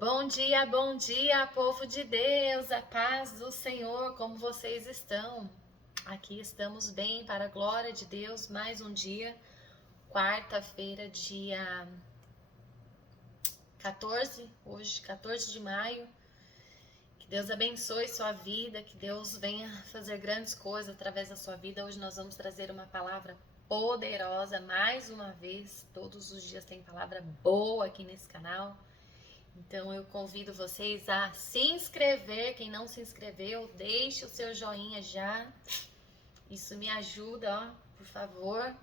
Bom dia, povo de Deus, a paz do Senhor, como vocês estão? Aqui estamos bem, para a glória de Deus, mais um dia, quarta-feira, dia 14, hoje, 14 de maio. Que Deus abençoe sua vida, que Deus venha fazer grandes coisas através da sua vida. Hoje nós vamos trazer uma palavra poderosa, mais uma vez, todos os dias tem palavra boa aqui nesse canal. Então eu convido vocês a se inscrever, quem não se inscreveu, deixe o seu joinha já, isso me ajuda, ó, por favor.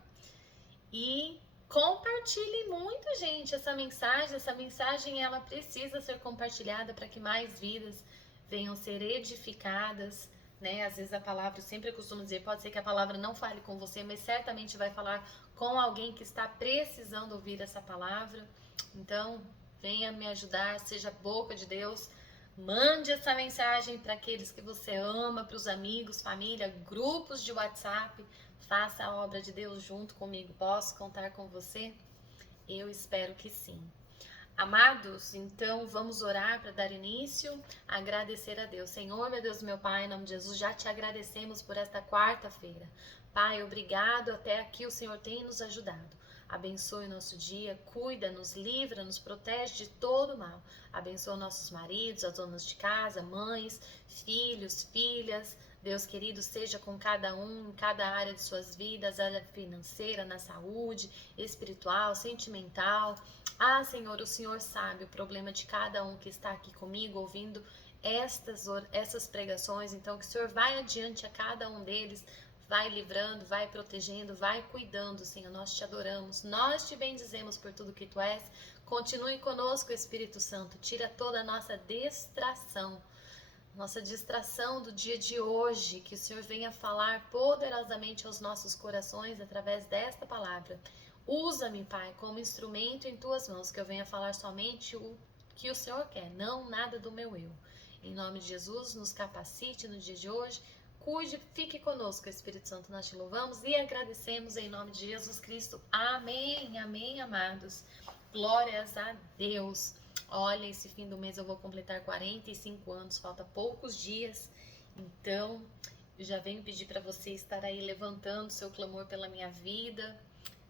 E compartilhe muito, gente, essa mensagem ela precisa ser compartilhada para que mais vidas venham ser edificadas, né? Às vezes a palavra, eu sempre costumo dizer, pode ser que a palavra não fale com você, mas certamente vai falar com alguém que está precisando ouvir essa palavra. Então, venha me ajudar, seja boca de Deus, mande essa mensagem para aqueles que você ama, para os amigos, família, grupos de WhatsApp, faça a obra de Deus junto comigo. Posso contar com você? Eu espero que sim. Amados, então vamos orar para dar início, agradecer a Deus. Senhor, meu Deus, meu Pai, em nome de Jesus, já te agradecemos por esta quarta-feira. Pai, obrigado, até aqui o Senhor tem nos ajudado. Abençoe o nosso dia, cuida-nos, livra-nos, protege de todo mal. Abençoa nossos maridos, as donas de casa, mães, filhos, filhas. Deus querido, seja com cada um, em cada área de suas vidas, área financeira, na saúde, espiritual, sentimental. Ah, Senhor, o Senhor sabe o problema de cada um que está aqui comigo, ouvindo essas pregações. Então, que o Senhor vai adiante a cada um deles, vai livrando, vai protegendo, vai cuidando, Senhor. Nós te adoramos, nós te bendizemos por tudo que tu és. Continue conosco, Espírito Santo. Tira toda a nossa distração do dia de hoje. Que o Senhor venha falar poderosamente aos nossos corações através desta palavra. Usa-me, Pai, como instrumento em tuas mãos, que eu venha falar somente o que o Senhor quer, não nada do meu eu. Em nome de Jesus, nos capacite no dia de hoje. Cuide, fique conosco, Espírito Santo, nós te louvamos e agradecemos em nome de Jesus Cristo. Amém, amém, amados. Glórias a Deus. Olha, esse fim do mês eu vou completar 45 anos, falta poucos dias. Então, eu já venho pedir para você estar aí levantando seu clamor pela minha vida,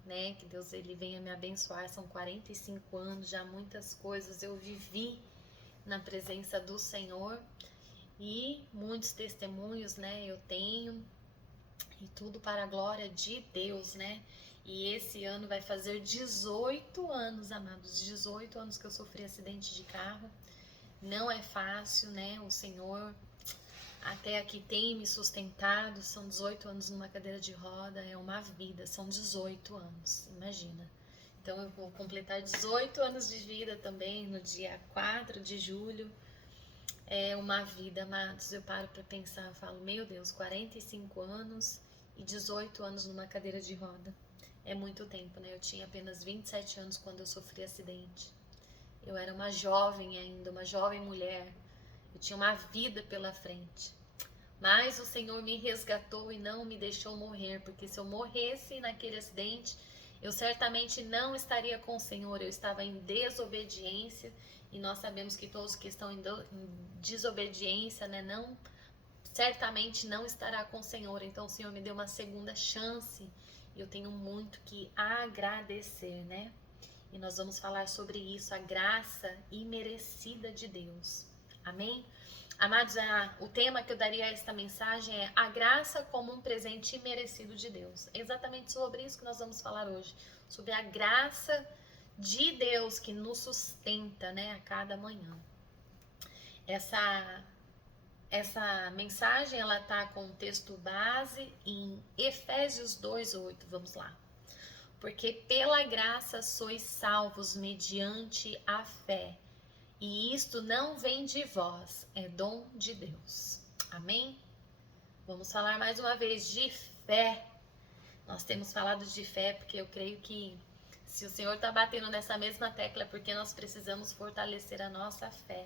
né? Que Deus ele venha me abençoar. São 45 anos, já muitas coisas eu vivi na presença do Senhor. E muitos testemunhos, né, eu tenho, e tudo para a glória de Deus, né? E esse ano vai fazer 18 anos, amados, 18 anos que eu sofri acidente de carro. Não é fácil, né? O Senhor até aqui tem me sustentado. São 18 anos numa cadeira de roda, é uma vida, são 18 anos, imagina. Então eu vou completar 18 anos de vida também no dia 4 de julho. É uma vida, amados. Eu paro para pensar, eu falo, meu Deus, 45 anos e 18 anos numa cadeira de roda. É muito tempo, né? Eu tinha apenas 27 anos quando eu sofri acidente. Eu era uma jovem ainda, uma jovem mulher. Eu tinha uma vida pela frente. Mas o Senhor me resgatou e não me deixou morrer, porque se eu morresse naquele acidente, eu certamente não estaria com o Senhor. Eu estava em desobediência. E nós sabemos que todos que estão em desobediência, né, certamente não estará com o Senhor. Então o Senhor me deu uma segunda chance. E eu tenho muito que agradecer, né? E nós vamos falar sobre isso, a graça imerecida de Deus. Amém? Amados, o tema que eu daria a esta mensagem é a graça como um presente imerecido de Deus. É exatamente sobre isso que nós vamos falar hoje. Sobre a graça de Deus que nos sustenta, né, a cada manhã. Essa mensagem, ela tá com o texto base em Efésios 2:8. Vamos lá. Porque pela graça sois salvos mediante a fé. E isto não vem de vós, é dom de Deus. Amém? Vamos falar mais uma vez de fé. Nós temos falado de fé porque eu creio que se o Senhor está batendo nessa mesma tecla, é porque nós precisamos fortalecer a nossa fé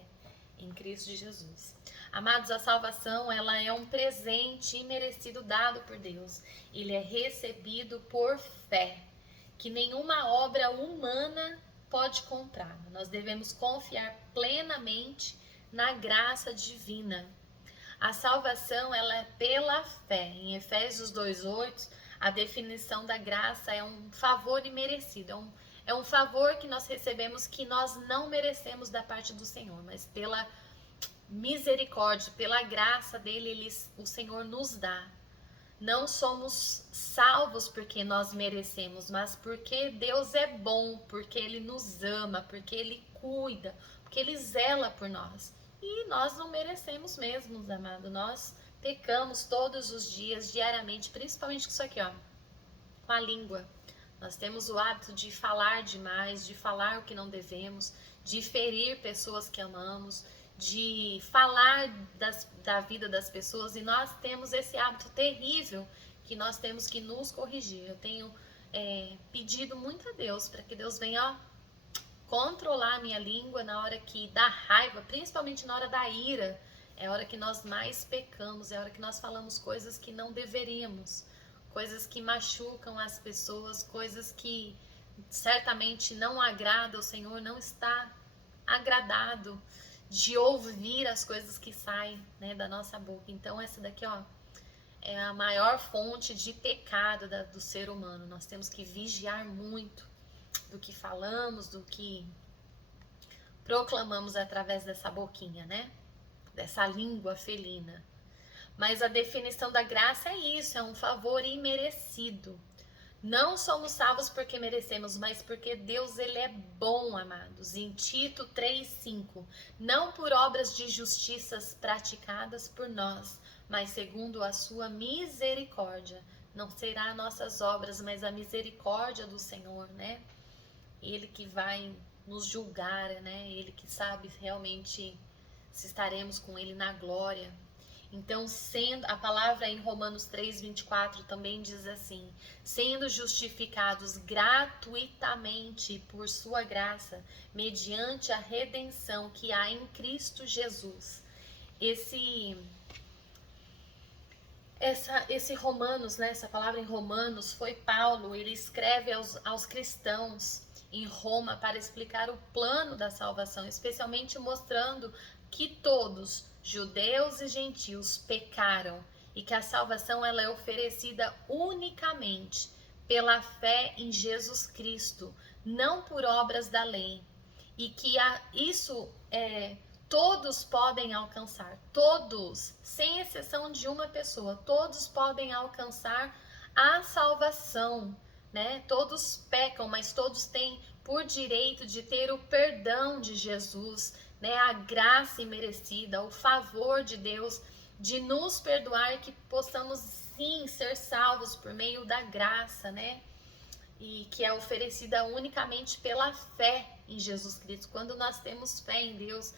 em Cristo Jesus. Amados, a salvação, ela é um presente imerecido dado por Deus. Ele é recebido por fé, que nenhuma obra humana pode comprar. Nós devemos confiar plenamente na graça divina. A salvação, ela é pela fé. Em Efésios 2:8, a definição da graça é um favor imerecido. É um favor que nós recebemos que nós não merecemos da parte do Senhor, mas pela misericórdia, pela graça dele, o Senhor nos dá. Não somos salvos porque nós merecemos, mas porque Deus é bom, porque Ele nos ama, porque Ele cuida, porque Ele zela por nós. E nós não merecemos mesmo, amado. Nós pecamos todos os dias, diariamente, principalmente com isso aqui, ó, com a língua. Nós temos o hábito de falar demais, de falar o que não devemos, de ferir pessoas que amamos, de falar da vida das pessoas, e nós temos esse hábito terrível que nós temos que nos corrigir. Eu tenho pedido muito a Deus para que Deus venha controlar a minha língua na hora que dá raiva, principalmente na hora da ira. É a hora que nós mais pecamos, é a hora que nós falamos coisas que não deveríamos, coisas que machucam as pessoas, coisas que certamente não agradam o Senhor, não está agradado de ouvir as coisas que saem, né, da nossa boca. Então essa daqui, ó, é a maior fonte de pecado do ser humano. Nós temos que vigiar muito do que falamos, do que proclamamos através dessa boquinha, né, dessa língua felina. Mas a definição da graça é isso, é um favor imerecido. Não somos salvos porque merecemos, mas porque Deus, ele é bom, amados. Em Tito 3:5, não por obras de justiças praticadas por nós, mas segundo a sua misericórdia. Não será nossas obras, mas a misericórdia do Senhor, né? Ele que vai nos julgar, né? Ele que sabe realmente se estaremos com ele na glória. Então, a palavra em Romanos 3:24 também diz assim: sendo justificados gratuitamente por sua graça, mediante a redenção que há em Cristo Jesus. Esse Romanos, né, essa palavra em Romanos, foi Paulo, ele escreve aos cristãos em Roma para explicar o plano da salvação, especialmente mostrando que todos, judeus e gentios, pecaram e que a salvação, ela é oferecida unicamente pela fé em Jesus Cristo, não por obras da lei, e que todos podem alcançar, todos, sem exceção de uma pessoa, todos podem alcançar a salvação, né? Todos pecam, mas todos têm por direito de ter o perdão de Jesus, né? A graça imerecida, o favor de Deus de nos perdoar, que possamos sim ser salvos por meio da graça, né? E que é oferecida unicamente pela fé em Jesus Cristo. Quando nós temos fé em Deus,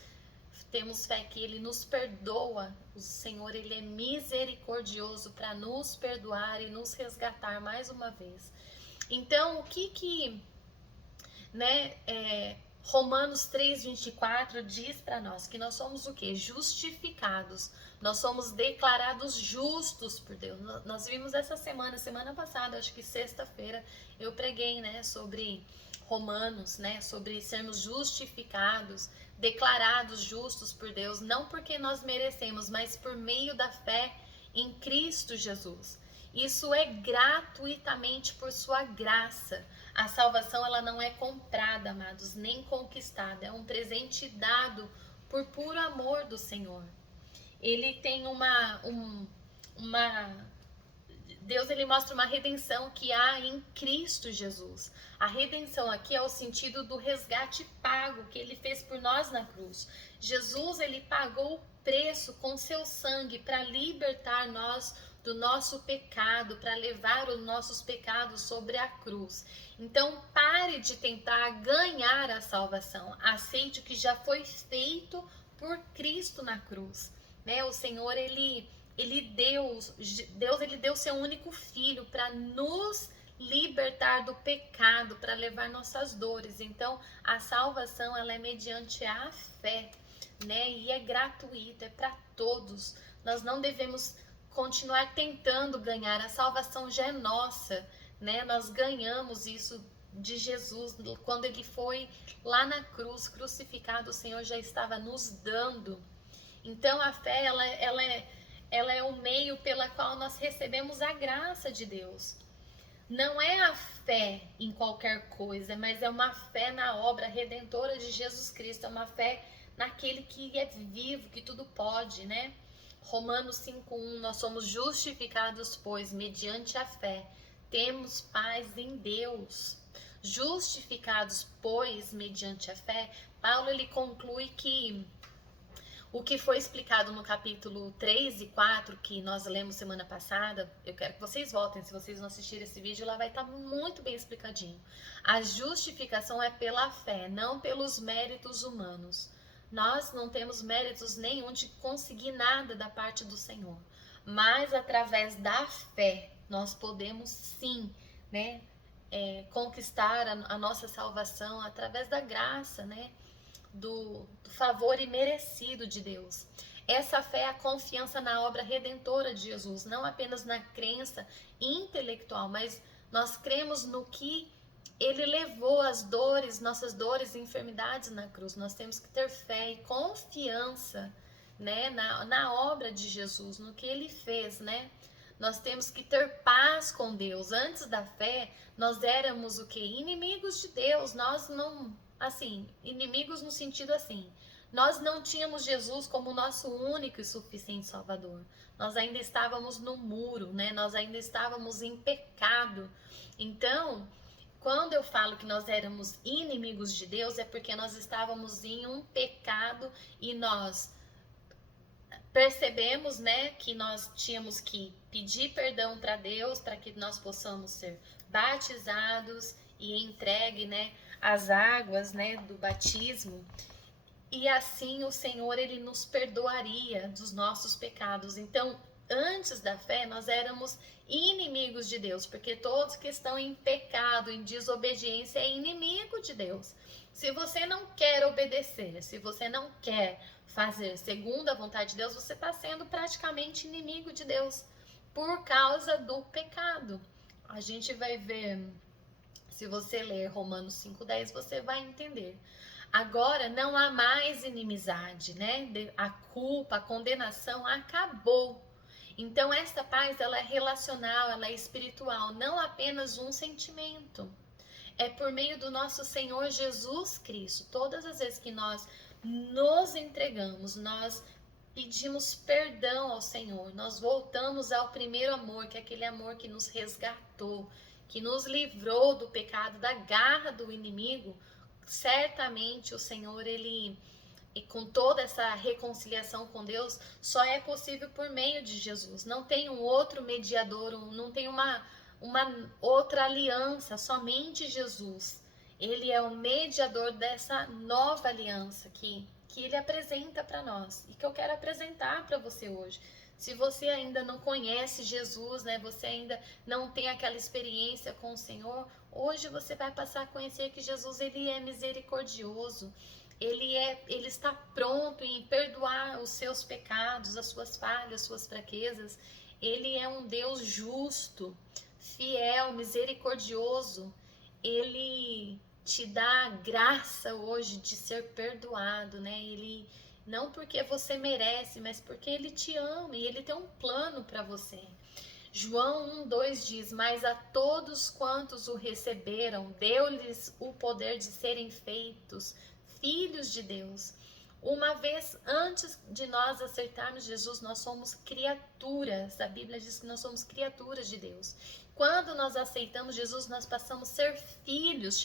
temos fé que Ele nos perdoa. O Senhor, Ele é misericordioso para nos perdoar e nos resgatar mais uma vez. Então, o que Romanos 3:24 diz para nós? Que nós somos o quê? Justificados. Nós somos declarados justos por Deus. Nós vimos essa semana passada, acho que sexta-feira, eu preguei, né, sobre Romanos, né, sobre sermos justificados, declarados justos por Deus, não porque nós merecemos, mas por meio da fé em Cristo Jesus. Isso é gratuitamente por sua graça. A salvação, ela não é comprada, amados, nem conquistada. É um presente dado por puro amor do Senhor. Ele tem Deus, ele mostra uma redenção que há em Cristo Jesus. A redenção aqui é o sentido do resgate pago que ele fez por nós na cruz. Jesus, ele pagou o preço com seu sangue para libertar nós do nosso pecado, para levar os nossos pecados sobre a cruz. Então, pare de tentar ganhar a salvação. Aceite o que já foi feito por Cristo na cruz, né? O Senhor, Deus, ele deu seu único filho para nos libertar do pecado, para levar nossas dores. Então, a salvação, ela é mediante a fé, né? E é gratuita, é para todos. Nós não devemos continuar tentando ganhar. A salvação já é nossa, né? Nós ganhamos isso de Jesus, quando ele foi lá na cruz, crucificado, o Senhor já estava nos dando. Então a fé, ela é o meio pela qual nós recebemos a graça de Deus. Não é a fé em qualquer coisa, mas é uma fé na obra redentora de Jesus Cristo, é uma fé naquele que é vivo, que tudo pode, né? Romanos 5:1, nós somos justificados, pois, mediante a fé, temos paz em Deus. Justificados, pois, mediante a fé, Paulo ele conclui que o que foi explicado no capítulo 3 e 4, que nós lemos semana passada, eu quero que vocês voltem, se vocês não assistirem esse vídeo, lá vai estar muito bem explicadinho. A justificação é pela fé, não pelos méritos humanos. Nós não temos méritos nenhum de conseguir nada da parte do Senhor. Mas através da fé, nós podemos sim, né, conquistar a nossa salvação através da graça, né? Do favor imerecido de Deus. Essa fé é a confiança na obra redentora de Jesus, não apenas na crença intelectual, mas nós cremos no que ele levou as dores, nossas dores e enfermidades na cruz. Nós temos que ter fé e confiança, né, na obra de Jesus, no que ele fez, né? Nós temos que ter paz com Deus. Antes da fé, nós éramos o quê? Inimigos de Deus. Nós não, assim, inimigos no sentido assim, nós não tínhamos Jesus como nosso único e suficiente Salvador. Nós ainda estávamos no muro, né? Nós ainda estávamos em pecado. Então, quando eu falo que nós éramos inimigos de Deus, é porque nós estávamos em um pecado e nós percebemos, né, que nós tínhamos que pedir perdão para Deus para que nós possamos ser batizados e entregue, né, as águas, né, do batismo. E assim o Senhor ele nos perdoaria dos nossos pecados. Então, antes da fé, nós éramos inimigos de Deus, porque todos que estão em pecado, em desobediência, é inimigo de Deus. Se você não quer obedecer, se você não quer fazer segundo a vontade de Deus, você está sendo praticamente inimigo de Deus por causa do pecado. A gente vai ver, se você ler Romanos 5:10, você vai entender. Agora não há mais inimizade, né? A culpa, a condenação acabou. Então esta paz, ela é relacional, ela é espiritual, não apenas um sentimento. É por meio do nosso Senhor Jesus Cristo. Todas as vezes que nós nos entregamos, nós pedimos perdão ao Senhor, nós voltamos ao primeiro amor, que é aquele amor que nos resgatou, que nos livrou do pecado, da garra do inimigo. Certamente o Senhor, ele, e com toda essa reconciliação com Deus, só é possível por meio de Jesus. Não tem um outro mediador, não tem uma outra aliança, somente Jesus. Ele é o mediador dessa nova aliança que ele apresenta para nós e que eu quero apresentar para você hoje. Se você ainda não conhece Jesus, né, você ainda não tem aquela experiência com o Senhor, hoje você vai passar a conhecer que Jesus ele é misericordioso. Ele está pronto em perdoar os seus pecados, as suas falhas, as suas fraquezas. Ele é um Deus justo, fiel, misericordioso. Ele te dá graça hoje de ser perdoado, né? Ele não porque você merece, mas porque ele te ama e ele tem um plano para você. João 1:2 diz: mas a todos quantos o receberam, deu-lhes o poder de serem feitos filhos de Deus. Uma vez antes de nós aceitarmos Jesus, nós somos criaturas. A Bíblia diz que nós somos criaturas de Deus. Quando nós aceitamos Jesus, nós passamos a ser filhos,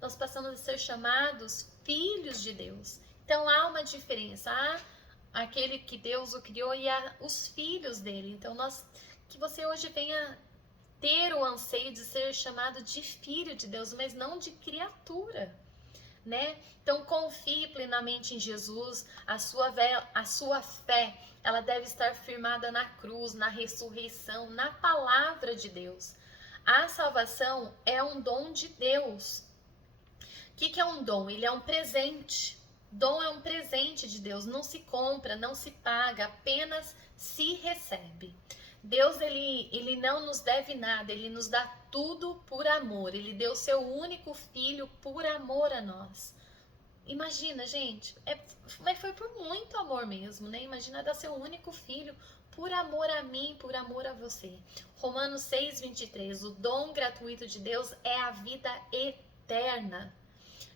nós passamos a ser chamados filhos de Deus. Então há uma diferença. Há aquele que Deus o criou e há os filhos dele. Então que você hoje venha ter o anseio de ser chamado de filho de Deus, mas não de criatura, né? Então confie plenamente em Jesus. A sua fé, ela deve estar firmada na cruz, na ressurreição, na palavra de Deus. A salvação é um dom de Deus. O que é um dom? Ele é um presente. Dom é um presente de Deus, não se compra, não se paga, apenas se recebe. Deus, ele não nos deve nada, ele nos dá tudo por amor. Ele deu seu único filho por amor a nós. Imagina, gente, mas foi por muito amor mesmo, né? Imagina dar seu único filho por amor a mim, por amor a você. Romanos 6:23, o dom gratuito de Deus é a vida eterna.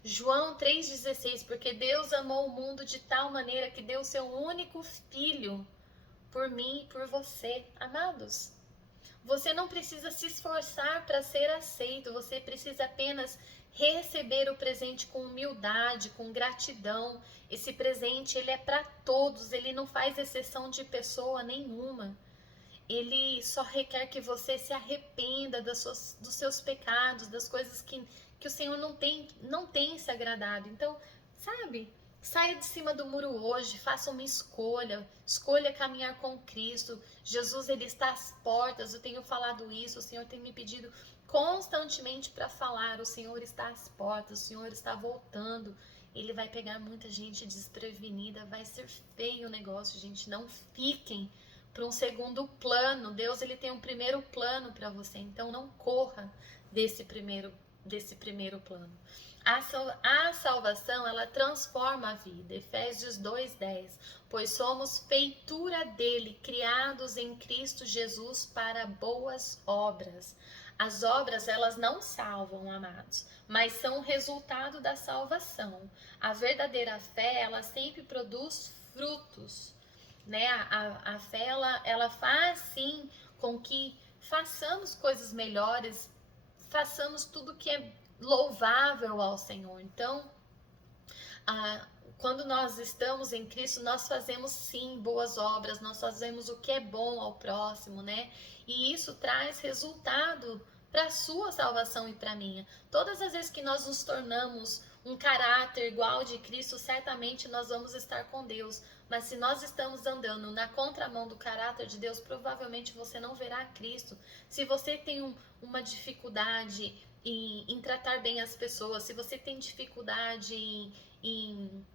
João 3,16, porque Deus amou o mundo de tal maneira que deu seu único filho por mim e por você. Amados, você não precisa se esforçar para ser aceito, você precisa apenas receber o presente com humildade, com gratidão. Esse presente, ele é para todos, ele não faz exceção de pessoa nenhuma. Ele só requer que você se arrependa dos seus pecados, das coisas que o Senhor não tem se agradado. Então, sabe, saia de cima do muro hoje, faça uma escolha caminhar com Cristo. Jesus, ele está às portas, eu tenho falado isso, o Senhor tem me pedido constantemente para falar, o Senhor está às portas, o Senhor está voltando. Ele vai pegar muita gente desprevenida, vai ser feio o negócio, gente, não fiquem para um segundo plano. Deus, ele tem um primeiro plano para você, então não corra desse primeiro plano. A salvação, ela transforma a vida. Efésios 2:10, pois somos feitura dele, criados em Cristo Jesus para boas obras. As obras, elas não salvam, amados, mas são resultado da salvação. A verdadeira fé, ela sempre produz frutos, né? A fé, ela faz sim com que façamos coisas melhores, façamos tudo que é louvável ao Senhor. Então, quando nós estamos em Cristo, nós fazemos sim boas obras, nós fazemos o que é bom ao próximo, né? E isso traz resultado para a sua salvação e para a minha. Todas as vezes que nós nos tornamos um caráter igual de Cristo, certamente nós vamos estar com Deus. Mas se nós estamos andando na contramão do caráter de Deus, provavelmente você não verá Cristo. Se você tem uma dificuldade em tratar bem as pessoas, se você tem dificuldade em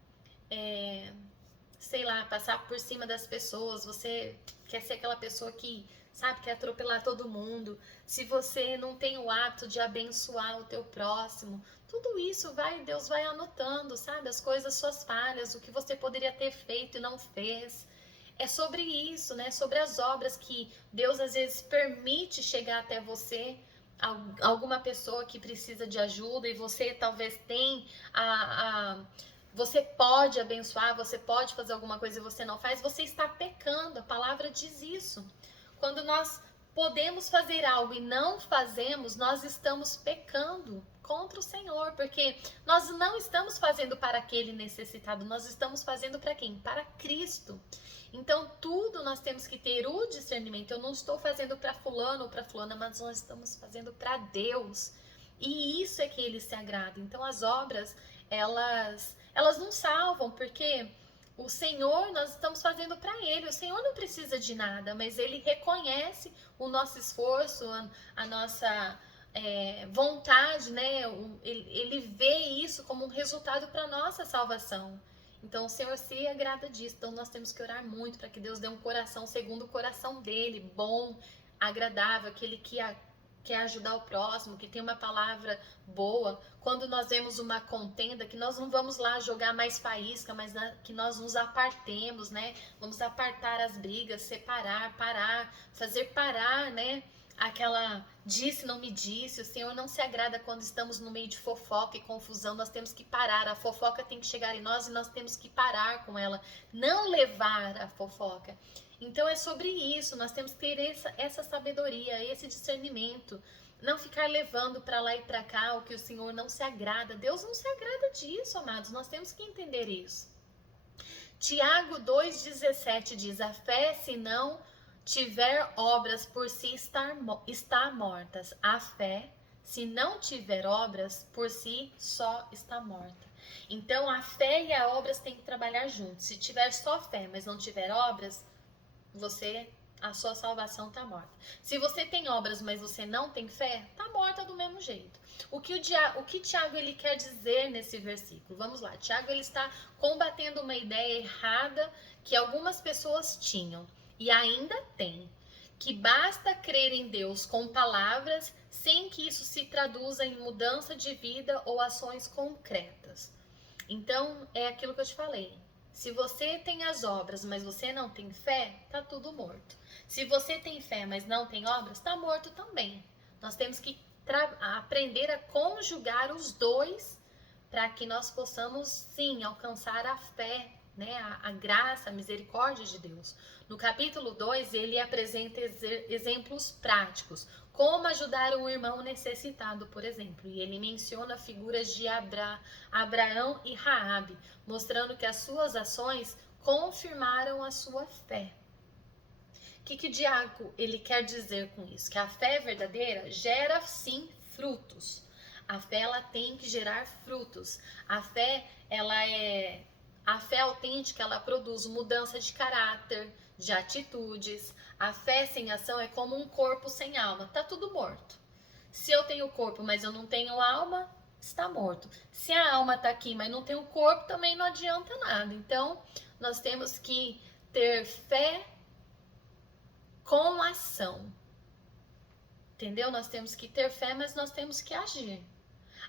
sei lá, passar por cima das pessoas, você quer ser aquela pessoa que, sabe, quer atropelar todo mundo, se você não tem o hábito de abençoar o teu próximo, tudo isso Deus vai anotando, sabe, as coisas, suas falhas, o que você poderia ter feito e não fez. É sobre isso, né? Sobre as obras que Deus às vezes permite chegar até você, alguma pessoa que precisa de ajuda e você talvez tem você pode abençoar, você pode fazer alguma coisa e você não faz, você está pecando, a palavra diz isso. Quando nós podemos fazer algo e não fazemos, nós estamos pecando contra o Senhor, porque nós não estamos fazendo para aquele necessitado, nós estamos fazendo para quem? Para Cristo. Então, tudo nós temos que ter o discernimento. Eu não estou fazendo para fulano ou para fulana, mas nós estamos fazendo para Deus. E isso é que ele se agrada. Então, as obras, elas não salvam, porque o Senhor, nós estamos fazendo para Ele. O Senhor não precisa de nada, mas Ele reconhece o nosso esforço, a nossa vontade, né? Ele vê isso como um resultado para a nossa salvação. Então o Senhor se agrada disso. Então nós temos que orar muito para que Deus dê um coração segundo o coração dele, bom, agradável, aquele que quer ajudar o próximo, que tem uma palavra boa. Quando nós vemos uma contenda, que nós não vamos lá jogar mais faísca, mas que nós nos apartemos, né? Vamos apartar as brigas, separar, parar, fazer parar, né? Aquela disse, não me disse. O Senhor não se agrada quando estamos no meio de fofoca e confusão. Nós temos que parar. A fofoca tem que chegar em nós e nós temos que parar com ela. Não levar a fofoca. Então é sobre isso. Nós temos que ter essa sabedoria, esse discernimento. Não ficar levando para lá e para cá o que o Senhor não se agrada. Deus não se agrada disso, amados. Nós temos que entender isso. Tiago 2,17 diz: a fé, se não tiver obras, por si está mortas. A fé, se não tiver obras, por si só está morta. Então a fé e as obras têm que trabalhar juntos. Se tiver só fé, mas não tiver obras, a sua salvação está morta. Se você tem obras, mas você não tem fé, está morta do mesmo jeito. O que Tiago ele quer dizer nesse versículo? Vamos lá. Tiago ele está combatendo uma ideia errada que algumas pessoas tinham e ainda tem, que basta crer em Deus com palavras, sem que isso se traduza em mudança de vida ou ações concretas. Então, é aquilo que eu te falei. Se você tem as obras, mas você não tem fé, tá tudo morto. Se você tem fé, mas não tem obras, tá morto também. Nós temos que aprender a conjugar os dois para que nós possamos, sim, alcançar a fé, né? A graça, a misericórdia de Deus. No capítulo 2, ele apresenta exemplos práticos. Como ajudar um irmão necessitado, por exemplo. E ele menciona figuras de Abraão e Raabe, mostrando que as suas ações confirmaram a sua fé. O que o Tiago ele quer dizer com isso? Que a fé verdadeira gera, sim, frutos. A fé ela tem que gerar frutos. A fé autêntica, ela produz mudança de caráter, de atitudes. A fé sem ação é como um corpo sem alma, tá tudo morto. Se eu tenho corpo, mas eu não tenho alma, está morto. Se a alma tá aqui, mas não tem o corpo, também não adianta nada. Então, nós temos que ter fé com ação. Entendeu? Nós temos que ter fé, mas nós temos que agir.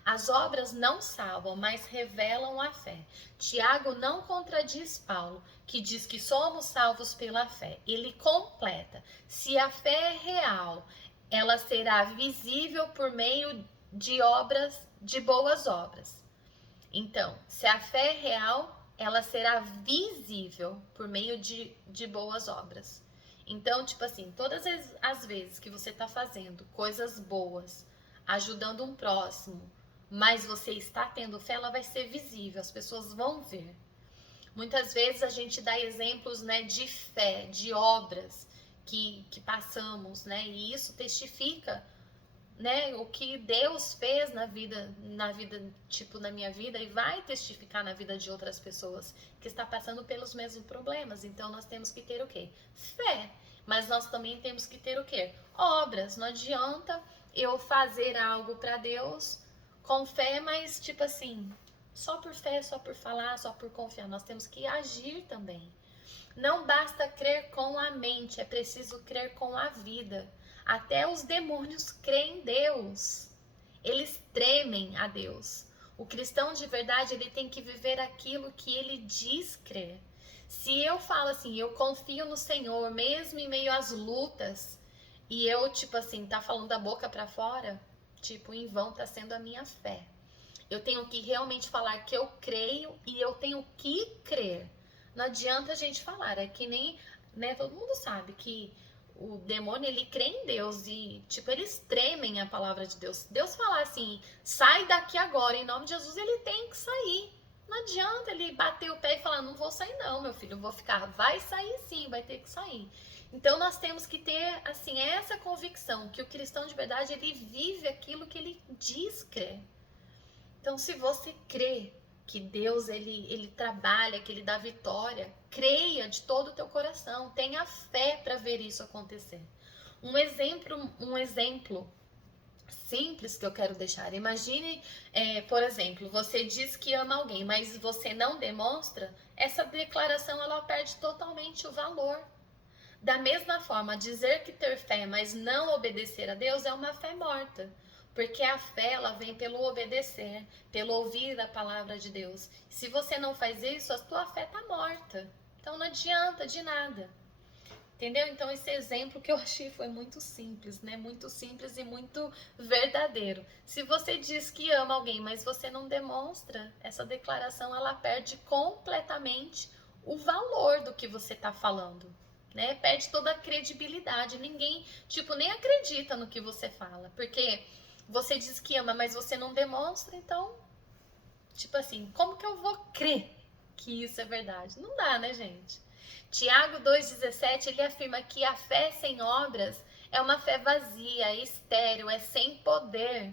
As obras não salvam, mas revelam a fé. Tiago não contradiz Paulo, que diz que somos salvos pela fé. Ele completa: se a fé é real, ela será visível por meio de obras, de boas obras. Então, se a fé é real, ela será visível por meio de boas obras. Então, tipo assim, todas as vezes que você está fazendo coisas boas, ajudando um próximo, mas você está tendo fé, ela vai ser visível, as pessoas vão ver. Muitas vezes a gente dá exemplos, né, de fé, de obras que passamos, né, e isso testifica, né, o que Deus fez na vida, tipo, na minha vida, e vai testificar na vida de outras pessoas que está passando pelos mesmos problemas. Então nós temos que ter o quê? Fé. Mas nós também temos que ter o quê? Obras. Não adianta eu fazer algo para Deus com fé, mas tipo assim, só por fé, só por falar, só por confiar. Nós temos que agir também. Não basta crer com a mente, é preciso crer com a vida. Até os demônios creem em Deus. Eles tremem a Deus. O cristão de verdade, ele tem que viver aquilo que ele diz crer. Se eu falo assim, eu confio no Senhor, mesmo em meio às lutas, e eu, tipo assim, tá falando da boca para fora, tipo, em vão tá sendo a minha fé. Eu tenho que realmente falar que eu creio e eu tenho que crer. Não adianta a gente falar, é que nem, né, todo mundo sabe que o demônio, ele crê em Deus e, tipo, eles tremem a palavra de Deus. Deus falar assim, sai daqui agora, em nome de Jesus, ele tem que sair. Não adianta ele bater o pé e falar, não vou sair não, meu filho, eu vou ficar. Vai sair sim, vai ter que sair. Então, nós temos que ter, assim, essa convicção, que o cristão de verdade, ele vive aquilo que ele diz crer. Então, se você crê que Deus, ele trabalha, que ele dá vitória, creia de todo o teu coração, tenha fé para ver isso acontecer. Um exemplo simples que eu quero deixar. Imagine, por exemplo, você diz que ama alguém, mas você não demonstra, essa declaração ela perde totalmente o valor. Da mesma forma, dizer que ter fé, mas não obedecer a Deus é uma fé morta. Porque a fé, ela vem pelo obedecer, pelo ouvir a palavra de Deus. Se você não faz isso, a tua fé está morta. Então não adianta de nada. Entendeu? Então esse exemplo que eu achei foi muito simples, né? Muito simples e muito verdadeiro. Se você diz que ama alguém, mas você não demonstra, essa declaração ela perde completamente o valor do que você está falando. Né? Perde toda a credibilidade. Ninguém, tipo, nem acredita no que você fala. Porque você diz que ama, mas você não demonstra, então, tipo assim, como que eu vou crer que isso é verdade? Não dá, né, gente? Tiago 2,17, ele afirma que a fé sem obras é uma fé vazia, é estéril, é sem poder.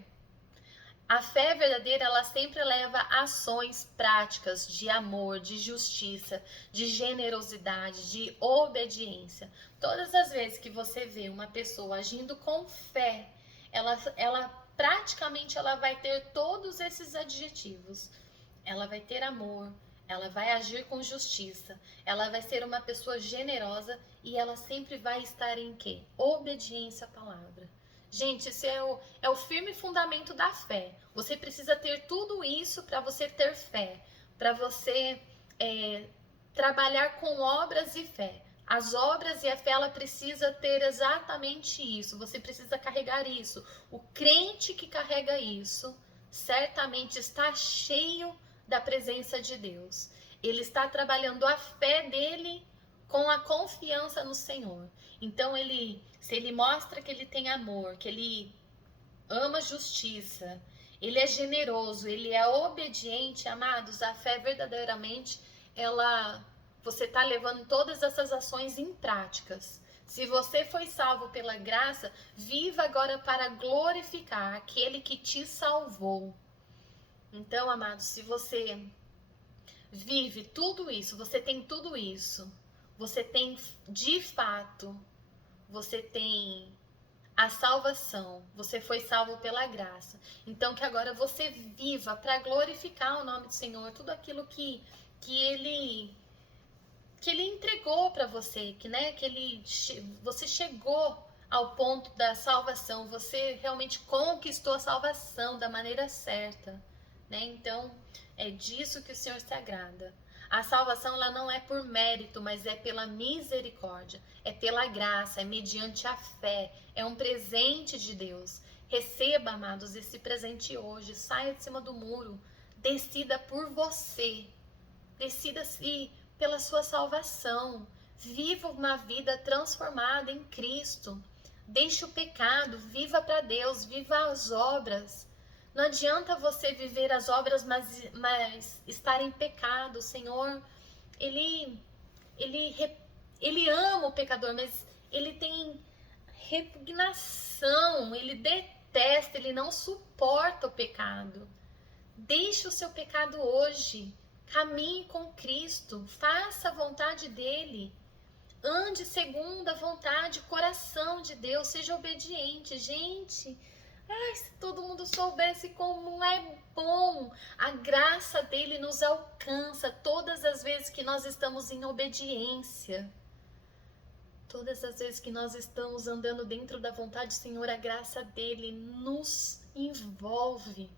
A fé verdadeira, ela sempre leva ações práticas de amor, de justiça, de generosidade, de obediência. Todas as vezes que você vê uma pessoa agindo com fé, ela praticamente ela vai ter todos esses adjetivos. Ela vai ter amor, ela vai agir com justiça, ela vai ser uma pessoa generosa e ela sempre vai estar em quê? Obediência à palavra. Gente, esse é o firme fundamento da fé. Você precisa ter tudo isso para você ter fé, para você trabalhar com obras e fé. As obras e a fé, ela precisa ter exatamente isso. Você precisa carregar isso. O crente que carrega isso, certamente está cheio da presença de Deus. Ele está trabalhando a fé dele com a confiança no Senhor. Então, se ele mostra que ele tem amor, que ele ama justiça, ele é generoso, ele é obediente, amados, a fé verdadeiramente, você está levando todas essas ações em práticas. Se você foi salvo pela graça, viva agora para glorificar aquele que te salvou. Então, amados, se você vive tudo isso, você tem tudo isso, você tem de fato, você tem a salvação, você foi salvo pela graça. Então que agora você viva para glorificar o nome do Senhor, tudo aquilo que ele entregou para você, você chegou ao ponto da salvação, você realmente conquistou a salvação da maneira certa, né? Então é disso que o Senhor se agrada. A salvação, ela não é por mérito, mas é pela misericórdia, é pela graça, é mediante a fé, é um presente de Deus. Receba, amados, esse presente hoje, saia de cima do muro, decida por você, decida-se pela sua salvação, viva uma vida transformada em Cristo, deixe o pecado, viva para Deus, viva as obras. Não adianta você viver as obras, mas estar em pecado. O Senhor, Ele ama o pecador, mas Ele tem repugnação, Ele detesta, Ele não suporta o pecado. Deixe o seu pecado hoje, caminhe com Cristo, faça a vontade dEle. Ande segundo a vontade, coração de Deus, seja obediente. Gente, se todo mundo soubesse como é bom, a graça dele nos alcança todas as vezes que nós estamos em obediência. Todas as vezes que nós estamos andando dentro da vontade do Senhor, a graça dele nos envolve.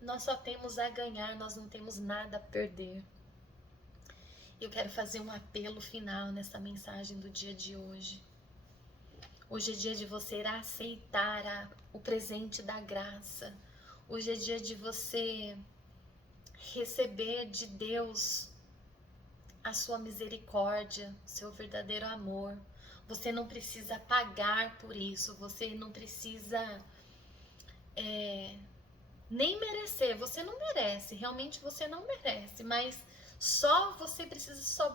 Nós só temos a ganhar, nós não temos nada a perder. Eu quero fazer um apelo final nessa mensagem do dia de hoje. Hoje é dia de você aceitar o presente da graça. Hoje é dia de você receber de Deus a sua misericórdia, seu verdadeiro amor. Você não precisa pagar por isso, você não precisa nem merecer. Você não merece, realmente você não merece, mas só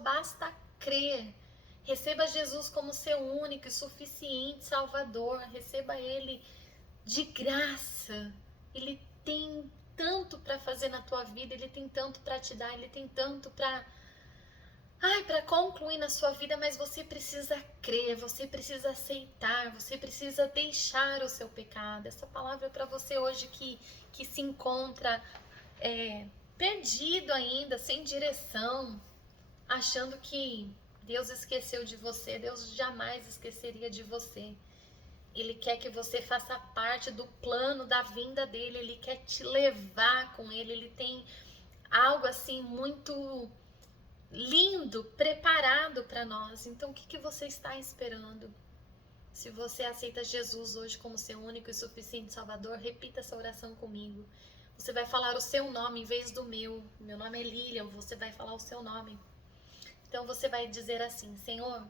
basta crer. Receba Jesus como seu único e suficiente Salvador. Receba Ele de graça. Ele tem tanto para fazer na tua vida, Ele tem tanto para te dar, Ele tem tanto para concluir na sua vida, mas você precisa crer, você precisa aceitar, você precisa deixar o seu pecado. Essa palavra é para você hoje que se encontra perdido ainda, sem direção, achando que Deus esqueceu de você. Deus jamais esqueceria de você. Ele quer que você faça parte do plano da vinda dele. Ele quer te levar com ele. Ele tem algo assim muito lindo preparado para nós. Então o que você está esperando? Se você aceita Jesus hoje como seu único e suficiente Salvador, repita essa oração comigo. Você vai falar o seu nome em vez do meu. Meu nome é Lilian, você vai falar o seu nome. Então você vai dizer assim: Senhor,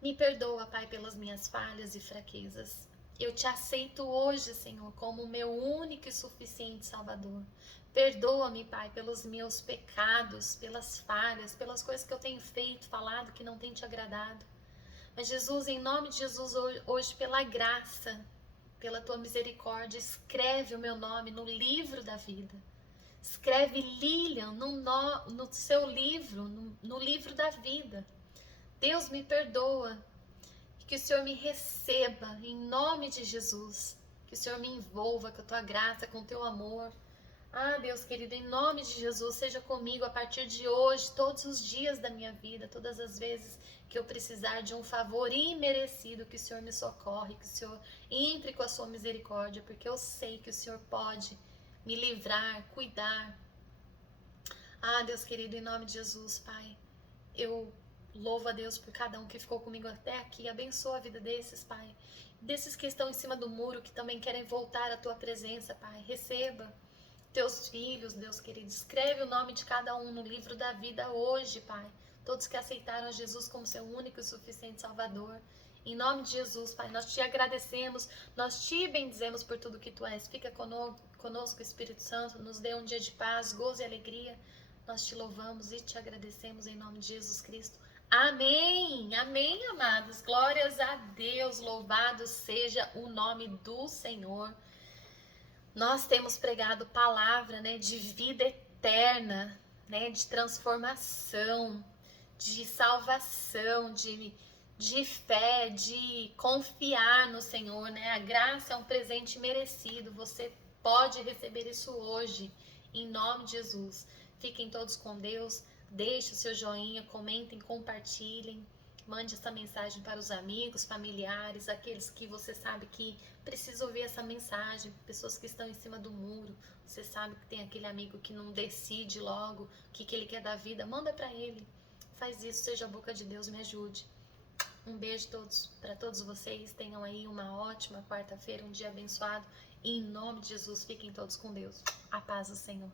me perdoa, Pai, pelas minhas falhas e fraquezas. Eu te aceito hoje, Senhor, como meu único e suficiente Salvador. Perdoa-me, Pai, pelos meus pecados, pelas falhas, pelas coisas que eu tenho feito, falado, que não tem te agradado. Mas Jesus, em nome de Jesus, hoje pela graça, pela tua misericórdia, escreve o meu nome no livro da vida. Escreve Lilian no seu livro, no livro da vida. Deus, me perdoa. Que o Senhor me receba em nome de Jesus. Que o Senhor me envolva com a tua graça, com o teu amor. Ah, Deus querido, em nome de Jesus, seja comigo a partir de hoje, todos os dias da minha vida, todas as vezes que eu precisar de um favor imerecido, que o Senhor me socorre, que o Senhor entre com a sua misericórdia, porque eu sei que o Senhor pode me livrar, cuidar. Ah, Deus querido, em nome de Jesus, Pai, eu louvo a Deus por cada um que ficou comigo até aqui. Abençoa a vida desses, Pai. Desses que estão em cima do muro, que também querem voltar à Tua presença, Pai. Receba teus filhos, Deus querido. Escreve o nome de cada um no livro da vida hoje, Pai. Todos que aceitaram a Jesus como seu único e suficiente Salvador. Em nome de Jesus, Pai, nós te agradecemos, nós te bendizemos por tudo que Tu és. Fica conosco, Espírito Santo, nos dê um dia de paz, gozo e alegria. Nós te louvamos e te agradecemos em nome de Jesus Cristo. Amém, amém, amados. Glórias a Deus, louvado seja o nome do Senhor. Nós temos pregado palavra, né, de vida eterna, né, de transformação, de salvação, de fé, de confiar no Senhor, né? A graça é um presente merecido. Você pode receber isso hoje, em nome de Jesus. Fiquem todos com Deus. Deixe o seu joinha, comentem, compartilhem. Mande essa mensagem para os amigos, familiares, aqueles que você sabe que precisam ouvir essa mensagem, pessoas que estão em cima do muro. Você sabe que tem aquele amigo que não decide logo o que ele quer da vida. Manda para ele. Faz isso, seja a boca de Deus, me ajude. Um beijo para todos vocês. Tenham aí uma ótima quarta-feira, um dia abençoado. E em nome de Jesus, fiquem todos com Deus. A paz do Senhor.